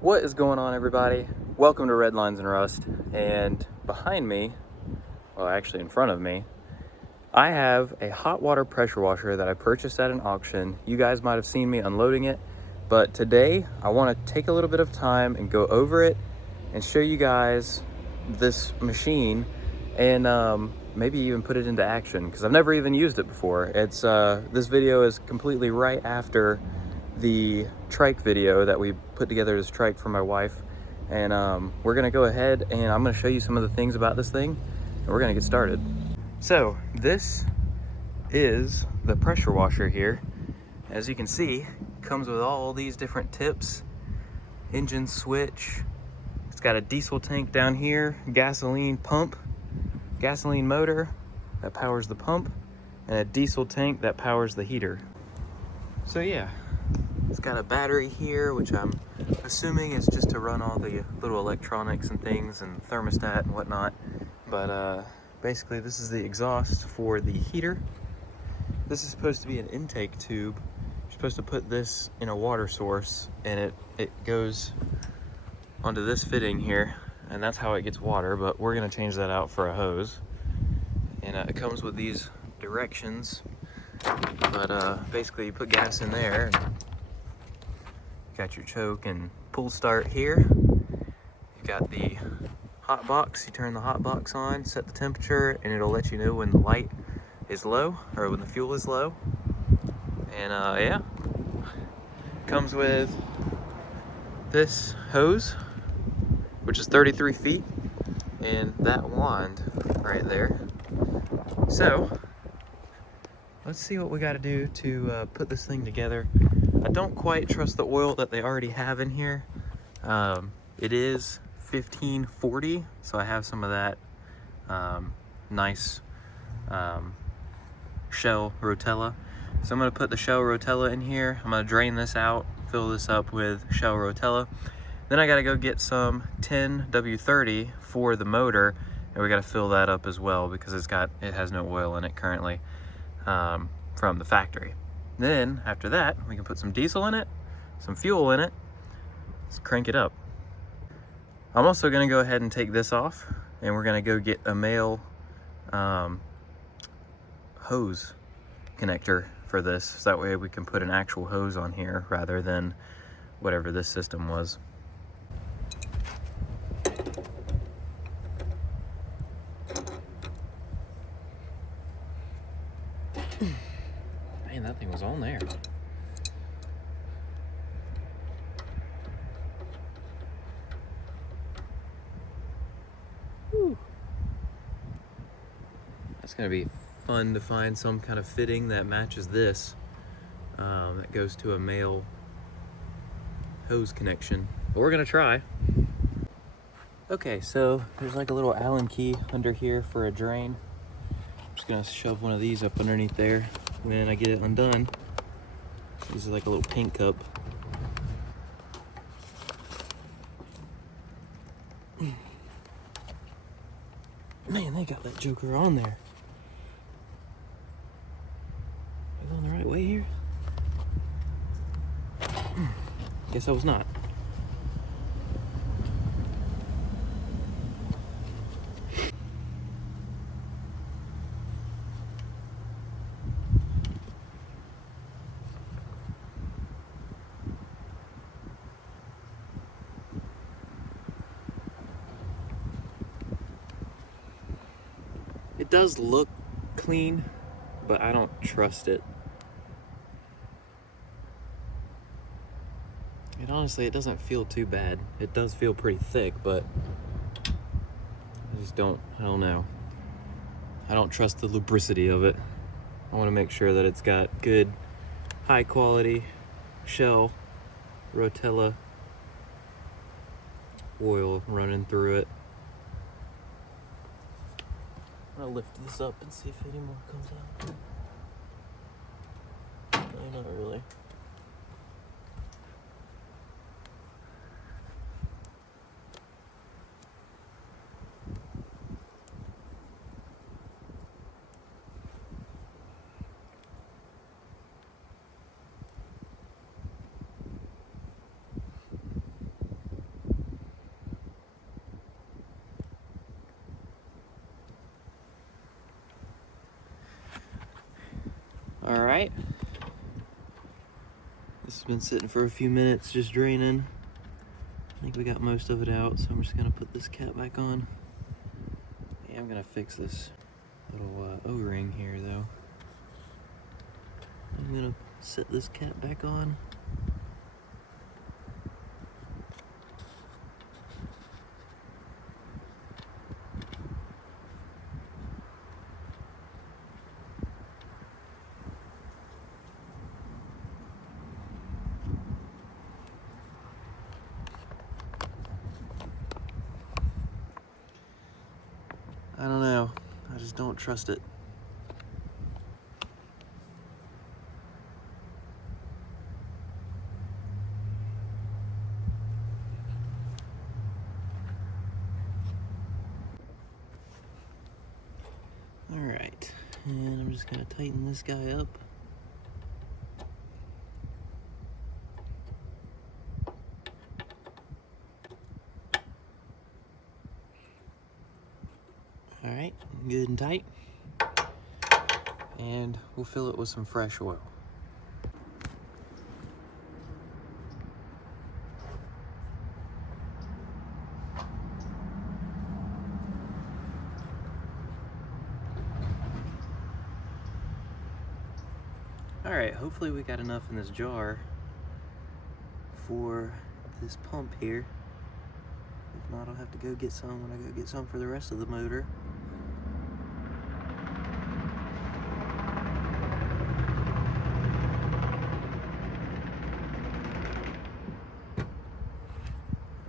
What is going on, everybody? Welcome to Redlines and Rust. And behind me, well, actually in front of me, I have a hot water pressure washer that I purchased at an auction. You guys might have seen me unloading it, but today I want to take a little bit of time and go over it and show you guys this machine and maybe even put it into action, because I've never even used it before. It's this video is completely right after the trike video that we put together as trike for my wife, and we're gonna go ahead and I'm gonna show you some of the things about this thing, and we're gonna get started. So this is the pressure washer here. As you can see, it comes with all these different tips, engine switch. It's got a diesel tank down here, gasoline pump, gasoline motor that powers the pump, and a diesel tank that powers the heater. So yeah, it's got a battery here, which I'm assuming is just to run all the little electronics and things and thermostat and whatnot. But basically this is the exhaust for the heater. This is supposed to be an intake tube. You're supposed to put this in a water source, and it goes onto this fitting here, and that's how it gets water, but we're gonna change that out for a hose. And it comes with these directions, but basically you put gas in there, and got your choke and pull start here. You've got the hot box. You turn the hot box on, set the temperature, and it'll let you know when the light is low or when the fuel is low. And yeah, comes with this hose, which is 33 feet, and that wand right there. So let's see what we got to do to put this thing together. I don't quite trust the oil that they already have in here. It is 1540, so I have some of that nice Shell Rotella. So I'm going to put the Shell Rotella in here. I'm going to drain this out, fill this up with Shell Rotella. Then I got to go get some 10W30 for the motor, and we got to fill that up as well because it has no oil in it currently from the factory. Then after that, we can put some diesel in it, some fuel in it. Let's crank it up. I'm also going to go ahead and take this off, and we're going to go get a male hose connector for this, so that way we can put an actual hose on here rather than whatever this system was. Man, that thing was on there. Whew. That's gonna be fun to find some kind of fitting that matches this, that goes to a male hose connection. But we're gonna try. Okay, so there's like a little Allen key under here for a drain. I'm just gonna shove one of these up underneath there, and then I get it undone. This is like a little pink cup. Man, they got that joker on there. Am I going the right way here? Guess I was not. It does look clean, but I don't trust it. And honestly, it doesn't feel too bad. It does feel pretty thick, but I just don't know. I don't trust the lubricity of it. I want to make sure that it's got good, high quality Shell Rotella oil running through it. I'm gonna lift this up and see if any more comes out. No, not really. All right. This has been sitting for a few minutes, just draining. I think we got most of it out, so I'm just gonna put this cap back on. Yeah, I'm gonna fix this little O-ring here though. I'm gonna set this cap back on. I don't know, I just don't trust it. All right, and I'm just gonna tighten this guy up. All right, good and tight. And we'll fill it with some fresh oil. All right, hopefully we got enough in this jar for this pump here. If not, I'll have to go get some when I go get some for the rest of the motor.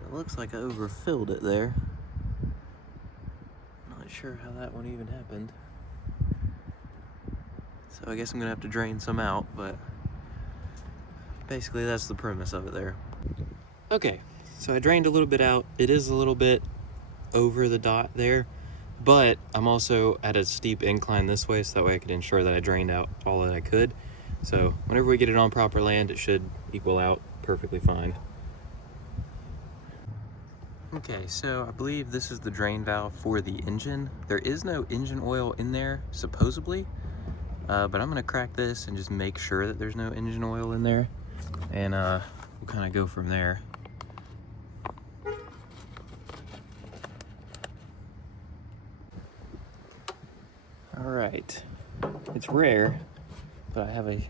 It looks like I overfilled it there. Not sure how that one even happened. So I guess I'm gonna have to drain some out, but basically that's the premise of it there. Okay, so I drained a little bit out. It is a little bit over the dot there, but I'm also at a steep incline this way, so that way I could ensure that I drained out all that I could. So whenever we get it on proper land, it should equal out perfectly fine. Okay, so I believe this is the drain valve for the engine. There is no engine oil in there, supposedly, but I'm gonna crack this and just make sure that there's no engine oil in there, and we'll kind of go from there. All right, it's rare, but I have a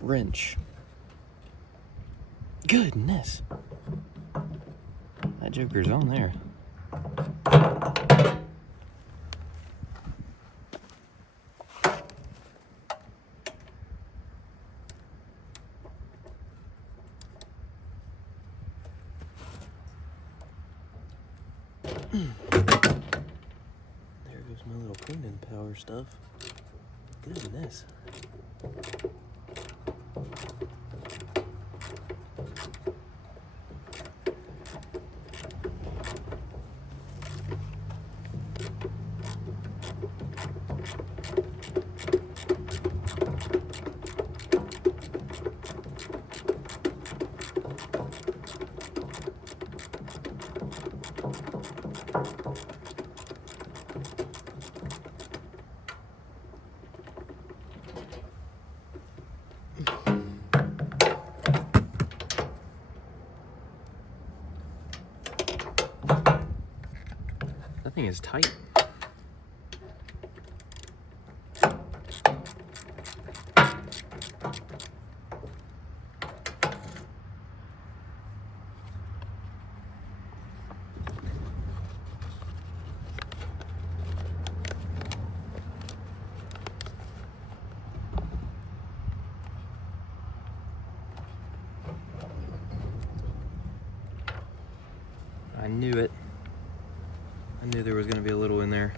wrench. Goodness, that joker's on there. There goes my little cleaning power stuff. Goodness. That thing is tight. I knew it. I knew there was going to be a little in there.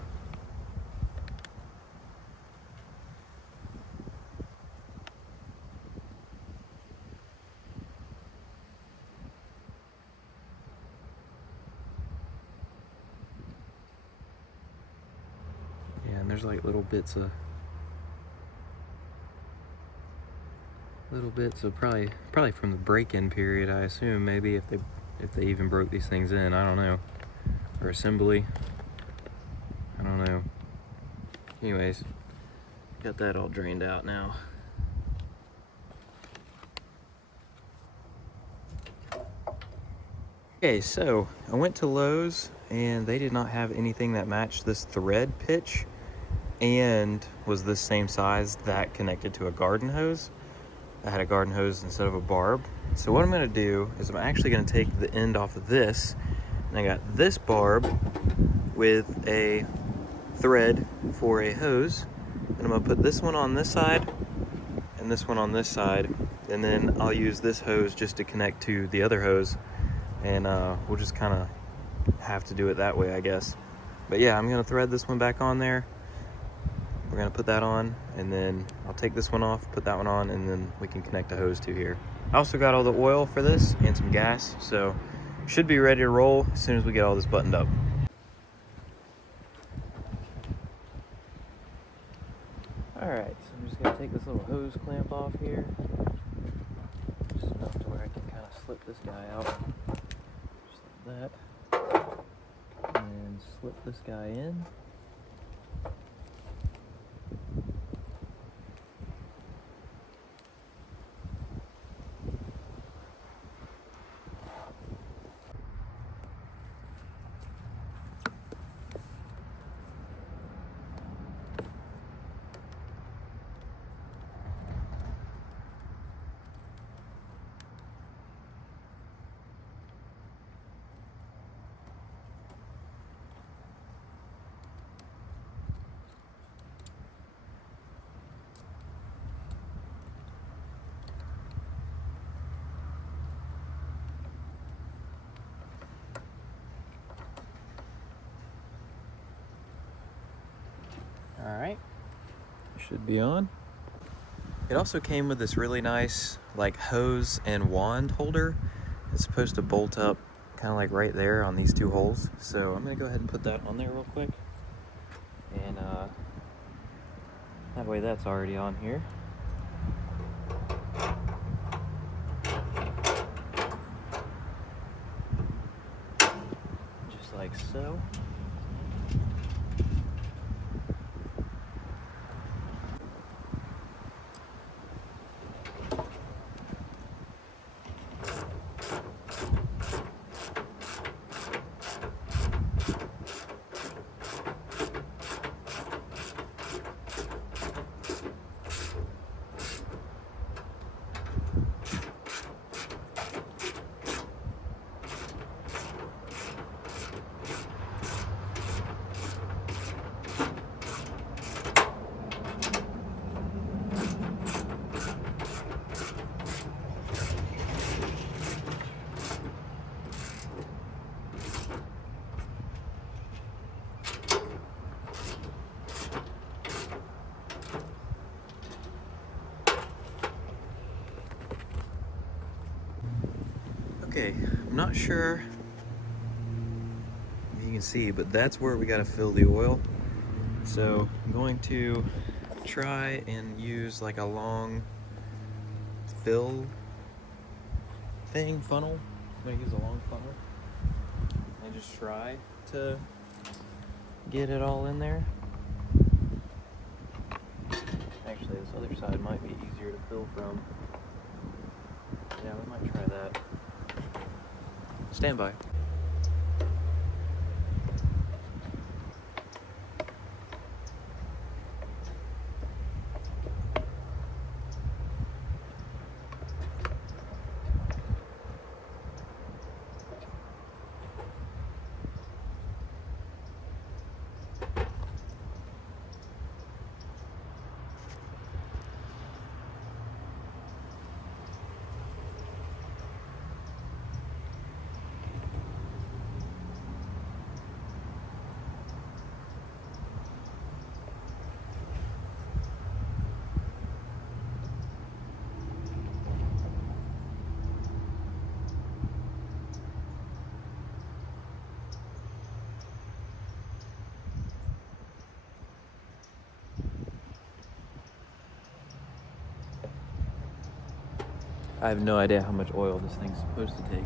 Yeah, and there's like little bits of probably from the break-in period, I assume, maybe, if they even broke these things in, I don't know. Or assembly, I don't know. Anyways, got that all drained out now. Okay, so I went to Lowe's and they did not have anything that matched this thread pitch and was the same size that connected to a garden hose. I had a garden hose instead of a barb. So what I'm gonna do is I'm actually gonna take the end off of this, and I got this barb with a thread for a hose, and I'm gonna put this one on this side and this one on this side, and then I'll use this hose just to connect to the other hose, and we'll just kind of have to do it that way, I guess. But yeah, I'm gonna thread this one back on there. We're gonna put that on, and then I'll take this one off, put that one on, and then we can connect a hose to here. I also got all the oil for this and some gas, so should be ready to roll as soon as we get all this buttoned up. Alright, so I'm just gonna take this little hose clamp off here. Just enough to where I can kind of slip this guy out. Just like that. And slip this guy in. Alright, should be on. It also came with this really nice like hose and wand holder. It's supposed to bolt up kind of like right there on these two holes. So I'm gonna go ahead and put that on there real quick. And that way that's already on here. Just like so. Okay, I'm not sure if you can see, but that's where we gotta fill the oil. So I'm going to try and use like a long fill thing, funnel. I'm gonna use a long funnel and just try to get it all in there. Actually, this other side might be easier to fill from. Yeah, we might try that. Stand by. I have no idea how much oil this thing's supposed to take.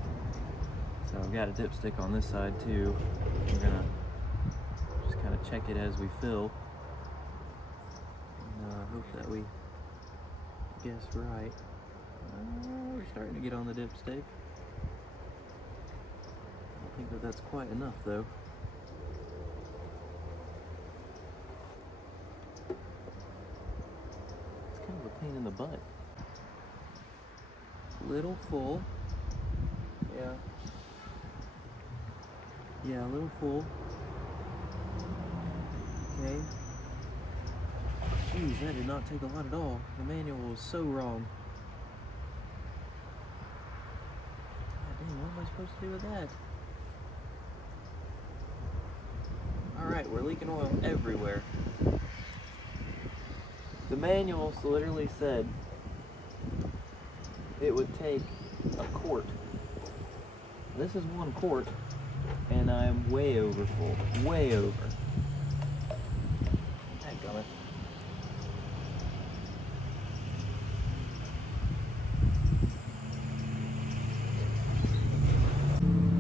So I've got a dipstick on this side too. We're gonna just kind of check it as we fill. And hope that we guess right. We're starting to get on the dipstick. think that that's quite enough though. It's kind of a pain in the butt. Little full. Yeah. Yeah, a little full. Okay. Jeez, that did not take a lot at all. The manual was so wrong. God dang, what am I supposed to do with that? Alright, we're leaking oil everywhere. The manual literally said it would take a quart. This is 1 quart, and I'm way over full. Way over. Dadgummit.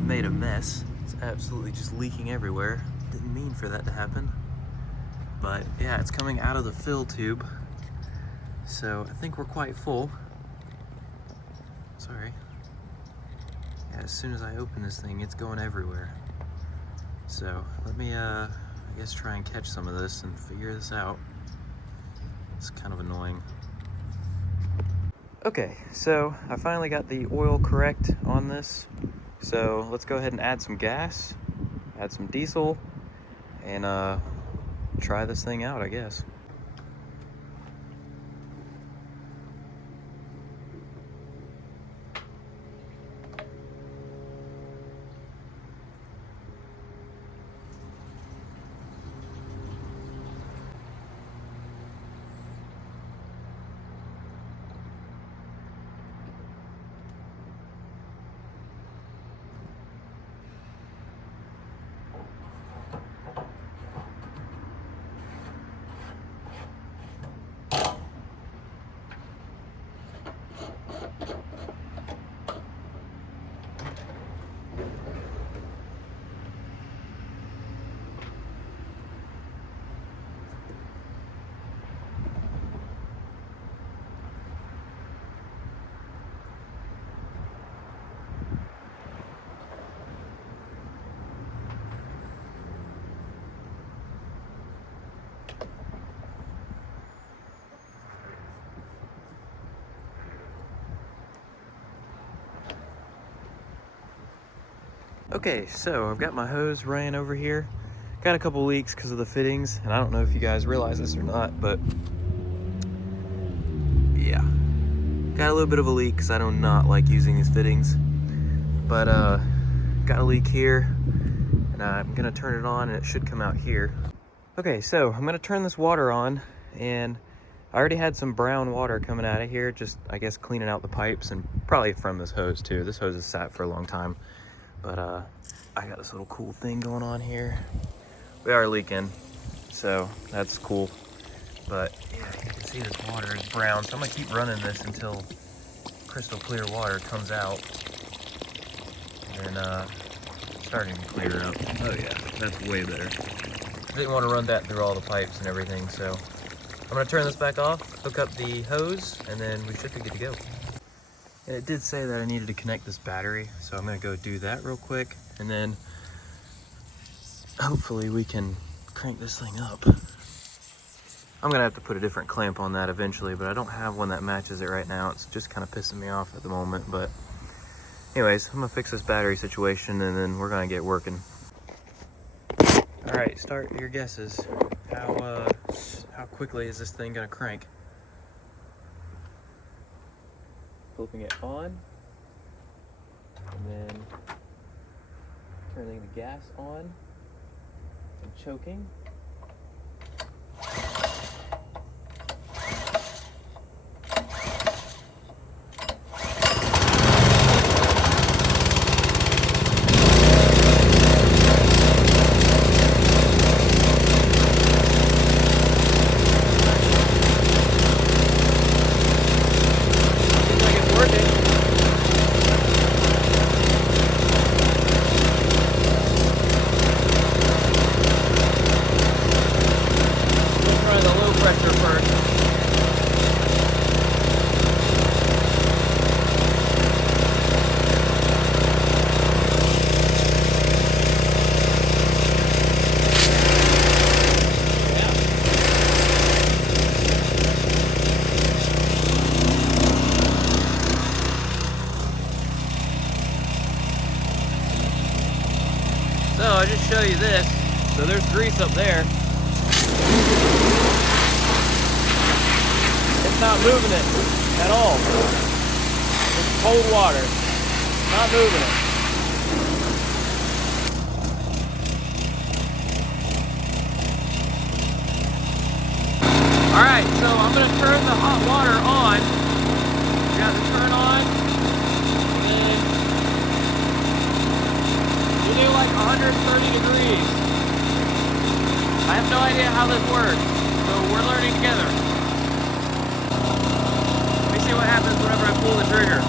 Made a mess. It's absolutely just leaking everywhere. Didn't mean for that to happen. But yeah, it's coming out of the fill tube. So I think we're quite full. Sorry. Yeah, as soon as I open this thing, it's going everywhere. So let me, I guess, try and catch some of this and figure this out. It's kind of annoying. Okay, so I finally got the oil correct on this. So let's go ahead and add some gas, add some diesel, and try this thing out, I guess. Okay, so I've got my hose running over here. Got a couple leaks because of the fittings, and I don't know if you guys realize this or not, but yeah. Got a little bit of a leak because I do not like using these fittings. But got a leak here, and I'm gonna turn it on and it should come out here. Okay, so I'm gonna turn this water on, and I already had some brown water coming out of here, just I guess cleaning out the pipes, and probably from this hose too. This hose has sat for a long time. But I got this little cool thing going on here. We are leaking, so that's cool. But yeah, you can see this water is brown, so I'm gonna keep running this until crystal clear water comes out. And starting to clear up. Oh yeah, that's way better. I didn't want to run that through all the pipes and everything, so I'm gonna turn this back off, hook up the hose, and then we should be good to go. And it did say that I needed to connect this battery, so I'm gonna go do that real quick, and then hopefully we can crank this thing up. I'm gonna have to put a different clamp on that eventually, but I don't have one that matches it right now. It's just kind of pissing me off at the moment, but anyways, I'm gonna fix this battery situation and then we're gonna get working. All right, start your guesses. How quickly is this thing gonna crank? Flipping it on, and then turning the gas on and choking. I'll just show you this. So there's grease up there. It's not moving it at all. It's cold water. Not moving it. Alright, so I'm going to turn the hot water on. Got the turn on. And you do like 130 degrees. I have no idea how this works, so we're learning together. Let me see what happens whenever I pull the trigger.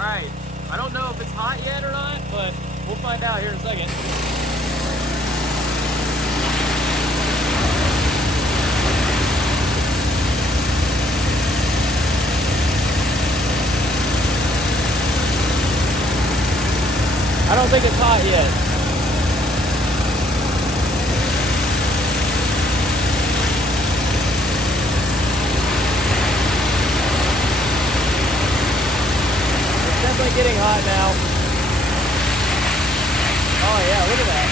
Alright, I don't know if it's hot yet or not, but we'll find out here in a second. I don't think it's hot yet. Definitely getting hot now. Oh yeah, look at that.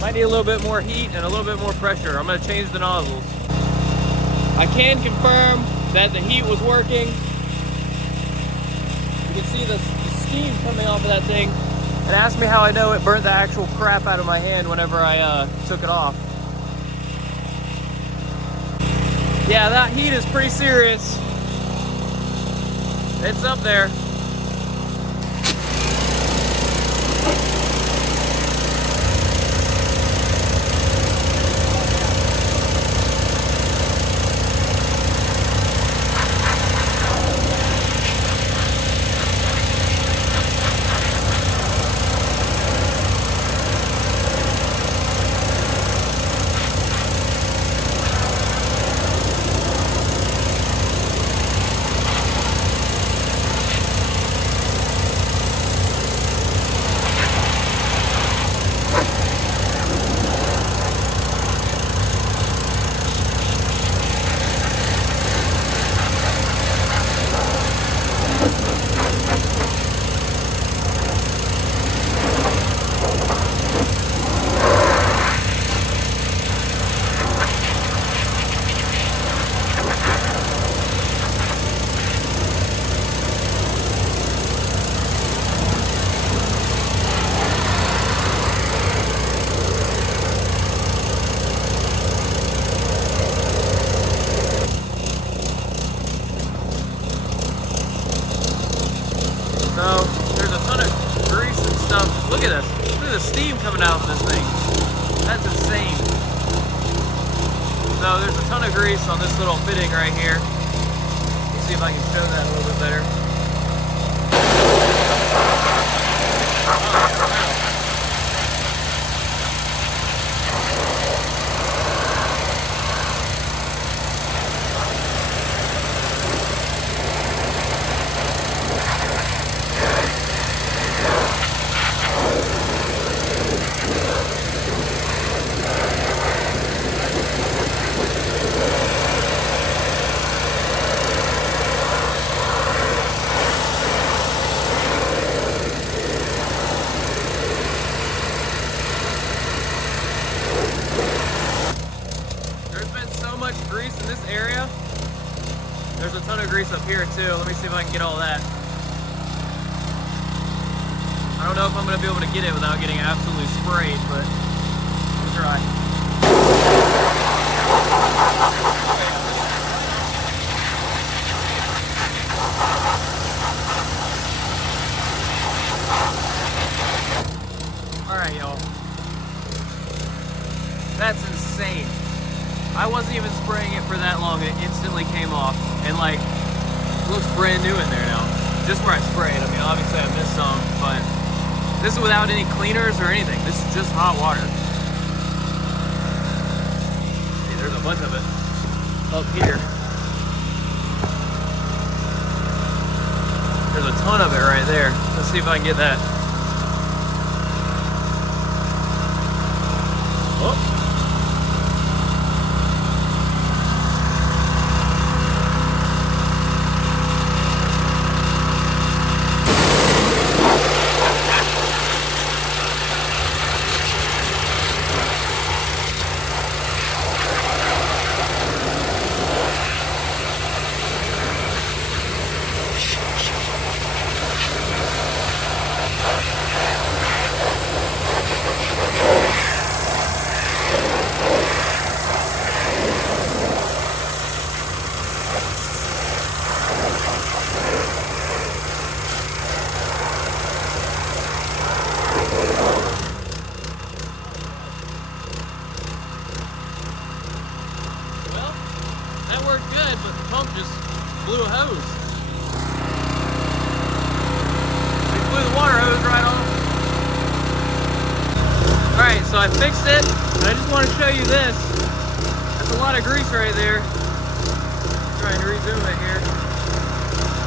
Might need a little bit more heat and a little bit more pressure. I'm going to change the nozzles. I can confirm that the heat was working. You can see the steam coming off of that thing. And ask me how I know it burnt the actual crap out of my hand whenever I took it off. Yeah, that heat is pretty serious. It's up there. So there's a ton of grease and stuff. Look at this. Look at the steam coming out of this thing. That's insane. So there's a ton of grease on this little fitting right here. Let's see if I can show that a little bit better. Oh, wow. here too. Let me see if I can get all that. I don't know if I'm gonna be able to get it without getting absolutely sprayed, but we'll try. Alright, y'all. That's insane. I wasn't even spraying it for that long and it instantly came off. And like, it looks brand new in there now. Just where I sprayed. I mean, obviously I missed some, but this is without any cleaners or anything. This is just hot water. See, there's a bunch of it up here. There's a ton of it right there. Let's see if I can get that. Oh. That worked good, but the pump just blew a hose. We blew the water hose right off. Alright, so I fixed it, and I just want to show you this. That's a lot of grease right there. Trying to rezoom it here.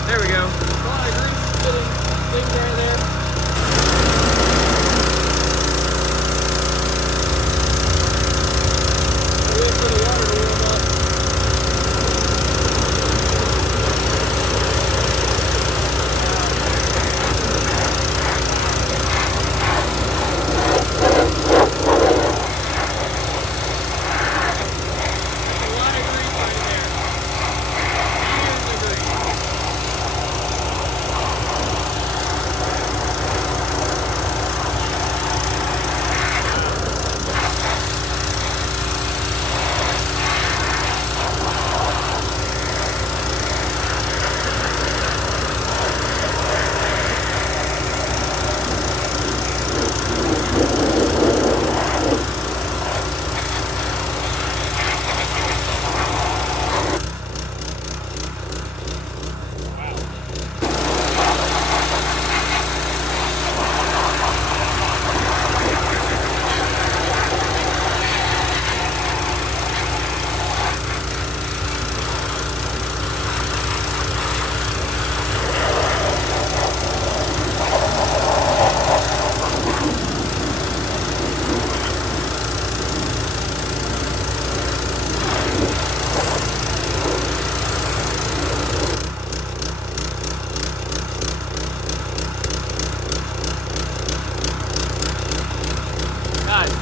There we go. A lot of grease sitting things right there. Wait for the water to warm up.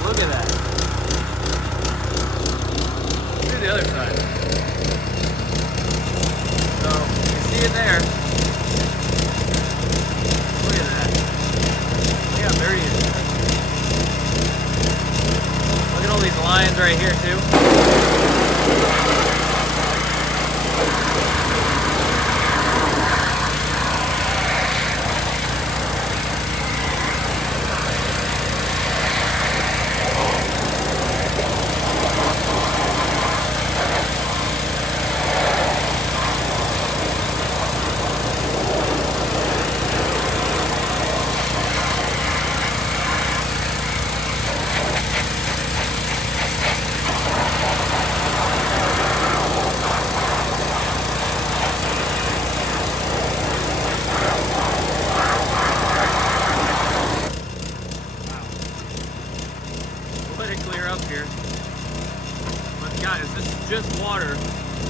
Look at that. Let's do the other side. So, you see it there. Look at that. Look how dirty it is. Look at all these lines right here too. Up here, but guys, this is just water,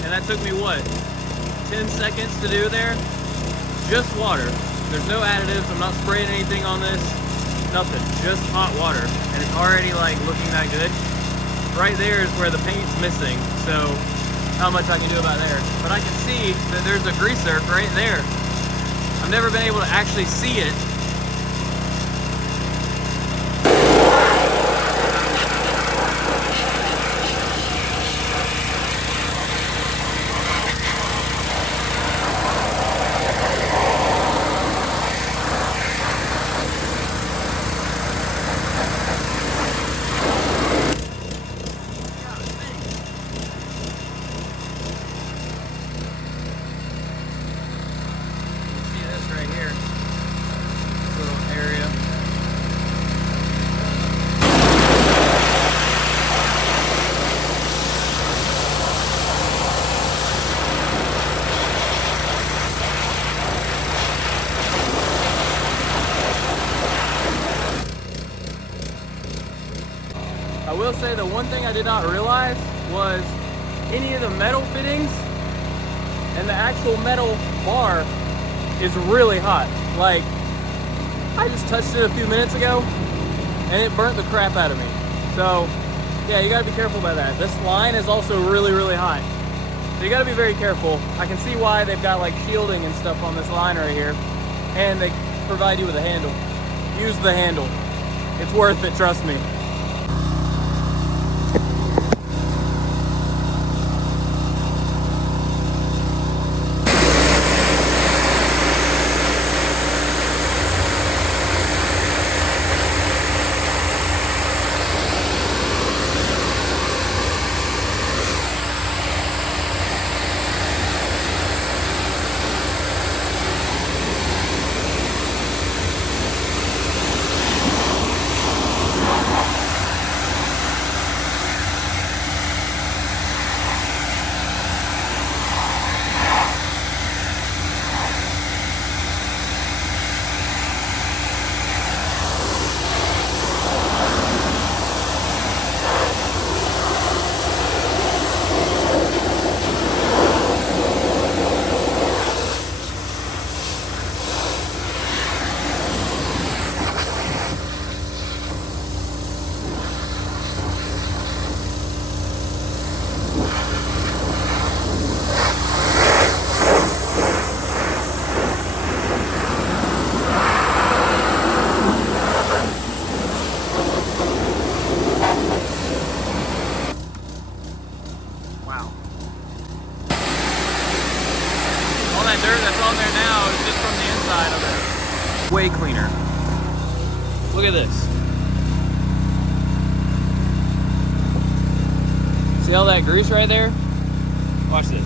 and that took me what, 10 seconds to do there? Just water. There's no additives. I'm not spraying anything on this, nothing, just hot water, and it's already like looking that good. Right there is where the paint's missing, so not much I can do about there. But I can see that there's a grease zerk right there. I've never been able to actually see it. I will say the one thing I did not realize was any of the metal fittings and the actual metal bar is really hot. Like, I just touched it a few minutes ago and it burnt the crap out of me. So yeah, you gotta be careful about that. This line is also really, really hot. So you gotta be very careful. I can see why they've got like shielding and stuff on this line right here. And they provide you with a handle. Use the handle. It's worth it, trust me. Dirt that's on there now is just from the inside of it. Way cleaner. Look at this. See all that grease right there? Watch this.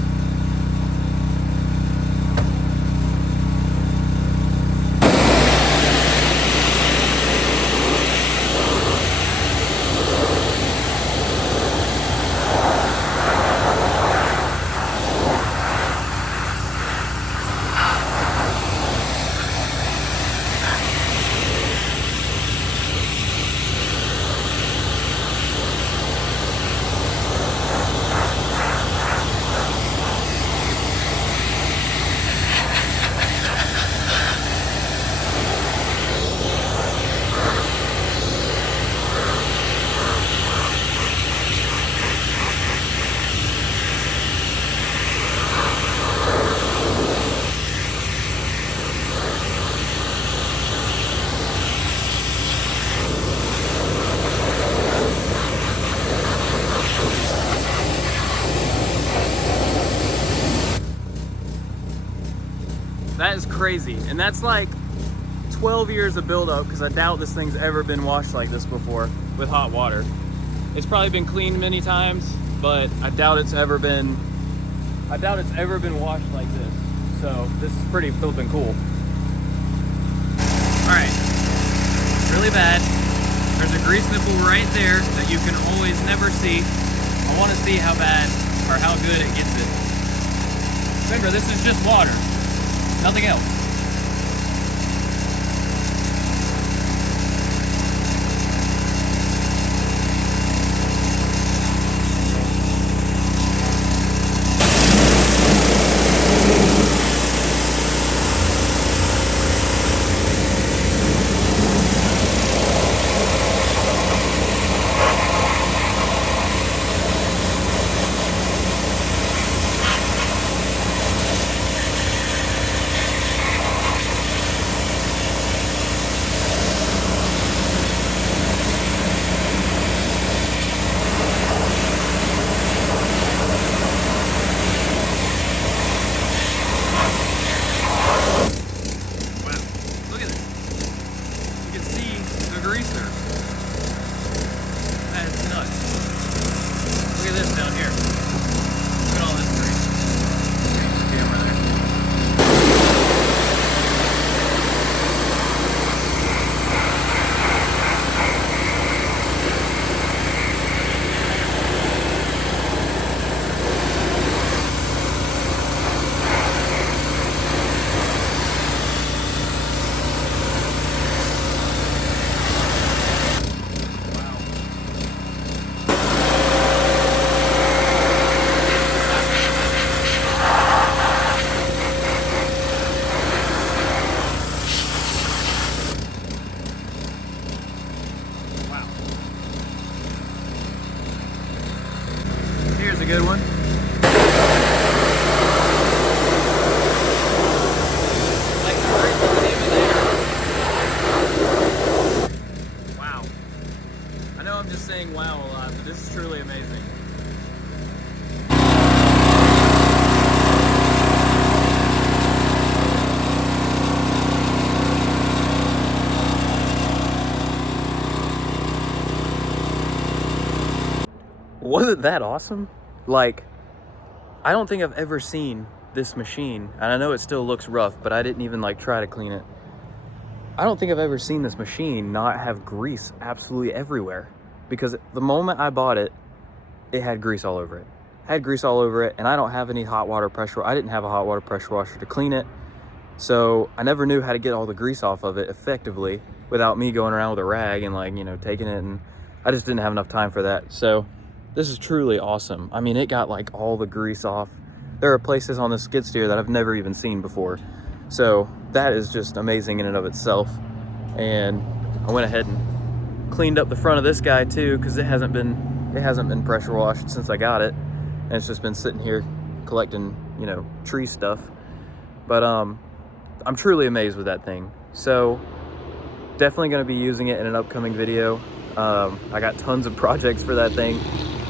That is crazy. And that's like 12 years of buildup, because I doubt this thing's ever been washed like this before with hot water. It's probably been cleaned many times, but I doubt it's ever been washed like this. So this is pretty flippin' cool. All right, really bad. There's a grease nipple right there that you can always never see. I want to see how bad or how good it gets it. Remember, this is just water, nothing else. wasn't that awesome? Like, I don't think I've ever seen this machine, and I know it still looks rough, but I didn't even like try to clean it. I don't think I've ever seen this machine not have grease absolutely everywhere, because the moment I bought it, it had grease all over it. Had grease all over it, and I don't have any hot water pressure. I didn't have a hot water pressure washer to clean it, so I never knew how to get all the grease off of it effectively without me going around with a rag and like, you know, taking it, and I just didn't have enough time for that. So this is truly awesome. I mean, it got like all the grease off. There are places on the skid steer that I've never even seen before. So that is just amazing in and of itself. And I went ahead and cleaned up the front of this guy too, because it hasn't been pressure washed since I got it. And it's just been sitting here collecting, you know, tree stuff. But I'm truly amazed with that thing. So definitely going to be using it in an upcoming video. I got tons of projects for that thing,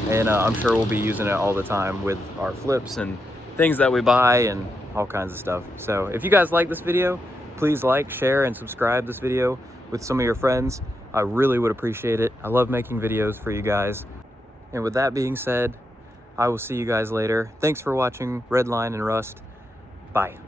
and I'm sure we'll be using it all the time with our flips and things that we buy and all kinds of stuff. So if you guys like this video, please like, share, and subscribe this video with some of your friends. I really would appreciate it. I love making videos for you guys. And with that being said, I will see you guys later. Thanks for watching Redline and Rust. Bye.